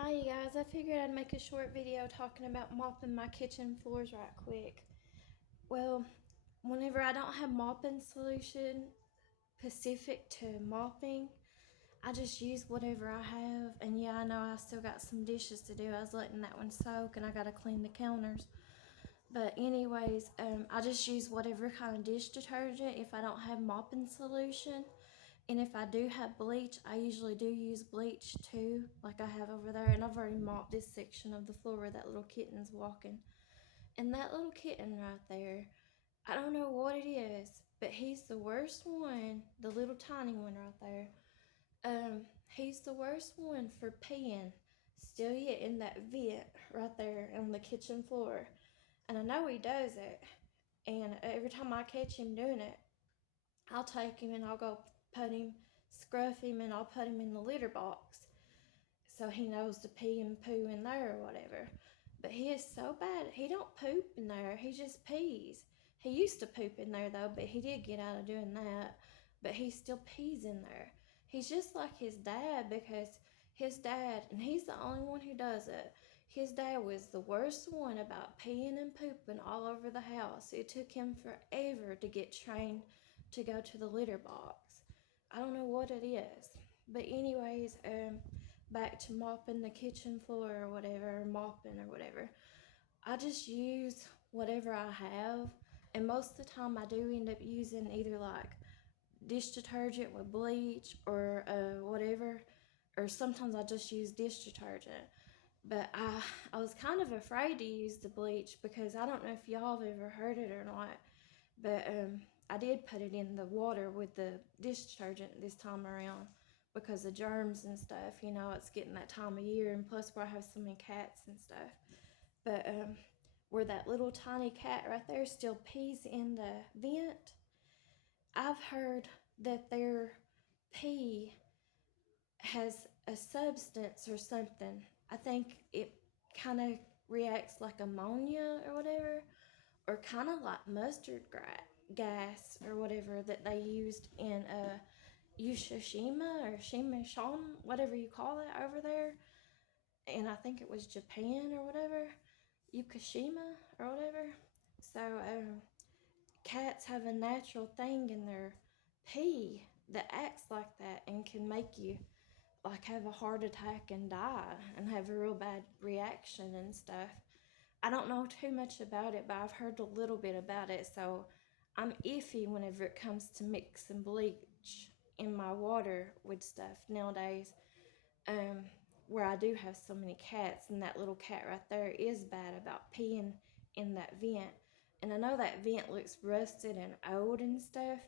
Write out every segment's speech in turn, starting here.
Hi you guys, I figured I'd make a short video talking about mopping my kitchen floors right quick. Well, whenever I don't have mopping solution specific to mopping, I just use whatever I have. And yeah, I know I still got some dishes to do. I was letting that one soak and I gotta clean the counters. But anyways, I just use whatever kind of dish detergent if I don't have mopping solution. And if I do have bleach, I usually do use bleach too, like I have over there. And I've already mopped this section of the floor where that little kitten's walking. And that little kitten right there, I don't know what it is, but he's the worst one, the little tiny one right there. He's the worst one for peeing still yet in that vent right there on the kitchen floor. And I know he does it. And every time I catch him doing it, I'll take him and I'll go put him, scruff him, and I'll put him in the litter box so he knows to pee and poo in there or whatever. But he is so bad. He don't poop in there. He just pees. He used to poop in there though, but he did get out of doing that. But he still pees in there. He's just like his dad because his dad, and he's the only one who does it. His dad was the worst one about peeing and pooping all over the house. It took him forever to get trained to go to the litter box. I don't know what it is. But anyways, back to mopping the kitchen floor or whatever, mopping or whatever. I just use whatever I have, and most of the time I do end up using either like dish detergent with bleach or whatever, or sometimes I just use dish detergent. But I was kind of afraid to use the bleach because I don't know if y'all have ever heard it or not, but I did put it in the water with the dish detergent this time around because of germs and stuff. You know, it's getting that time of year, and plus where I have so many cats and stuff. But where that little tiny cat right there still pees in the vent, I've heard that their pee has a substance or something. I think it kind of reacts like ammonia or whatever, or kind of like mustard gas or whatever that they used in Yushishima or Shimashon, whatever you call it over there. And I think it was Japan or whatever, Yukushima or whatever. So cats have a natural thing in their pee that acts like that and can make you like have a heart attack and die and have a real bad reaction and stuff. I don't know too much about it, but I've heard a little bit about it, so I'm iffy whenever it comes to mixing bleach in my water with stuff nowadays. Um, where I do have so many cats, and that little cat right there is bad about peeing in that vent. And I know that vent looks rusted and old and stuff,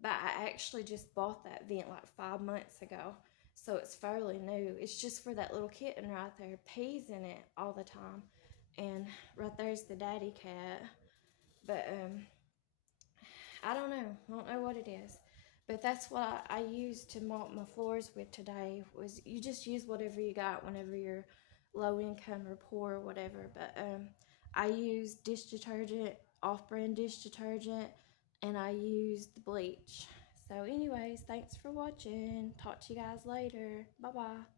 but I actually just bought that vent like 5 months ago, so it's fairly new. It's just for that little kitten right there pees in it all the time, and right there's the daddy cat. But I don't know. I don't know what it is. But that's what I used to mop my floors with today. Was you just use whatever you got whenever you're low income or poor or whatever. But I used dish detergent, off brand dish detergent, and I used bleach. So anyways, thanks for watching. Talk to you guys later. Bye bye.